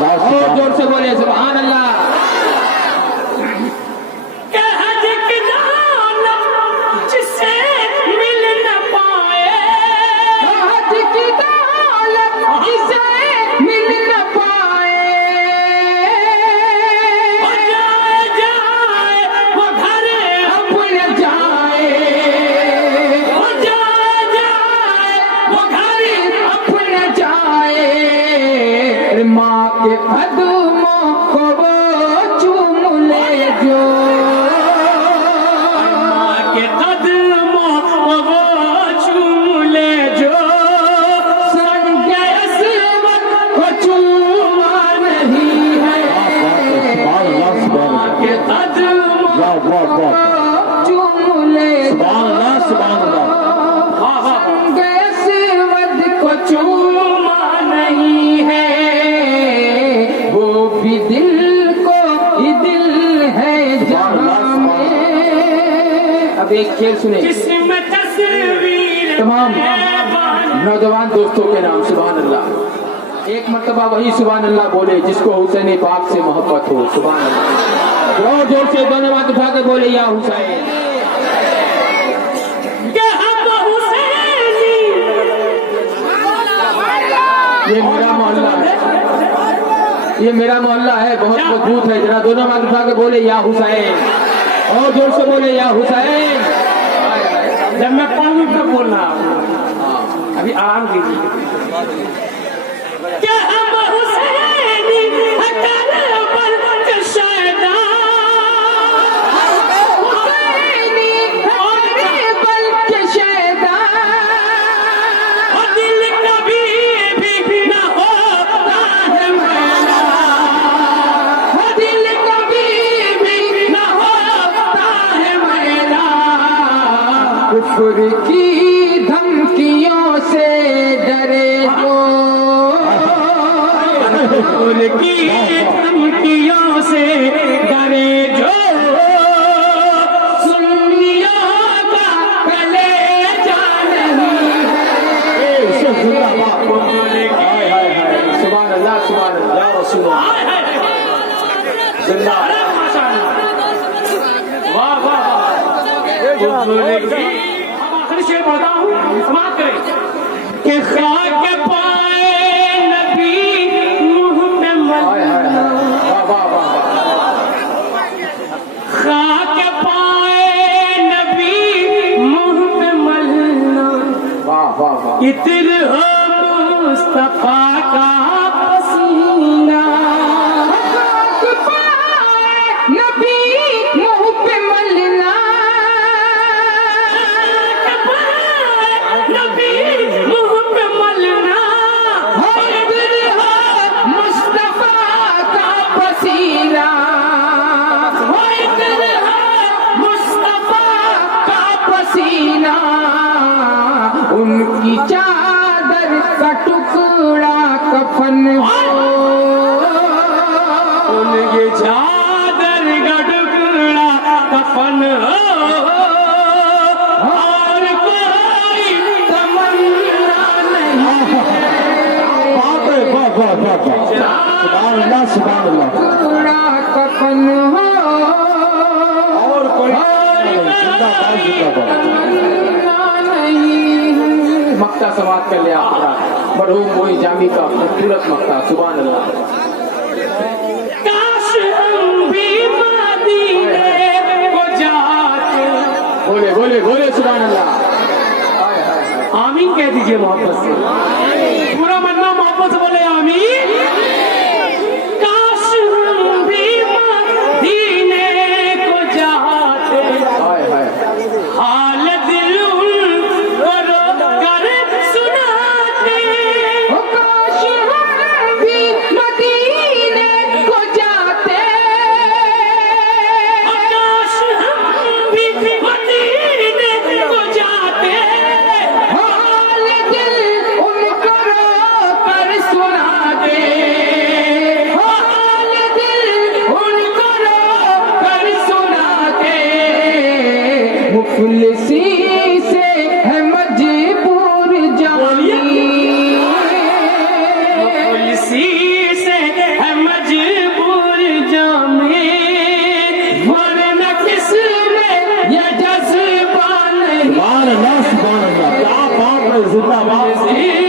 और जोर से बोले सुभान अल्लाह। जिसे मिल न पाए, हज की दौलत जिसे मिल न पाए, हो जाए जाए वो घर अपने जाए, हो जाए जाए वो घर अपने जाए। माँ के कदमों को वो चूम ले जो, माँ के कदमों को वो चूम ले जो, संगे असवद को चूमा नहीं है। माँ के कदमों को चूम ले जो, संगे असवद को चूमा नहीं है। वो भी दिल को ही दिल है जहाँ में। अब एक खेल सुने जिसमें तस्वीर तमाम है नौजवान दोस्तों के नाम सुभान अल्लाह। एक मर्तबा वही सुभान अल्लाह बोले जिसको हुसैन पाक से मोहब्बत हो। सुभान अल्लाह। जोर जोर से दोनों हाथ उठा के बोले या हुसैन। कि हम हुसैनी, ये मेरा मोहल्ला है, ये मेरा मोहल्ला है, बहुत मजबूत है। जरा दोनों हाथ उठा के बोले या हुसैन, और जोर से बोले या हुसैन। जब मैं पढ़ूं तो बोलना, अभी आराम कीजिए। कि हम हुसैनी करबल के शहदा, हुसैनी करबल के शहदा, और दिल कभी भी न होता है मैला, दिल कभी भी न होता है मैला। कुफ्र की धमकियों से डरे जो, उनकी धमकियों से डरे जो, सुन्नियों का कलेजा नहीं है। सुभान अल्लाह सुभान अल्लाह रसूल जिंदा। अरे माशाअल्लाह, वाह वाह वाह। अब आखिरी शेर पढ़ता हूँ, समाप्त करें। कि खाक पाए नबी मुँह पे मलना, वाह वाह वाह खाक पाए नबी मुँह पे मलना, वाह वाह वाह। इत्र हो मुस्तफा का पसीना, नबी मुँह पे मलना, नबी मुँह पे मलना, इत्र हो मुस्तफा का पसीना, इत्र हो मुस्तफा का पसीना। उनकी चादर का टुकड़ा कफन हो, उनके चादर का टुकड़ा कफन हो, और कोई तमन्ना नहीं। टुकड़ा कफन हो, और कोई तमन्ना नहीं। मक्ता समाप्त कर लिया आपका मरहूम मोई जामी का खूबसूरत मक्ता। सुभान अल्लाह। काश हम भी मदीने को जाते। बोले बोले बोले सुभान अल्लाह। हाय हाय। आमीन कह दीजिए मोहब्बत से, पूरा मन्ना मोहब्बत से बोले आमीन। काश हम भी मदीने को जाते, हाय हाय। हाल दिल उनको रोकर सुनाते। काश हम भी मदीने को जाते, काश हम भी मदीने को जाते, हाल दिल उनको रोकर सुनाते। से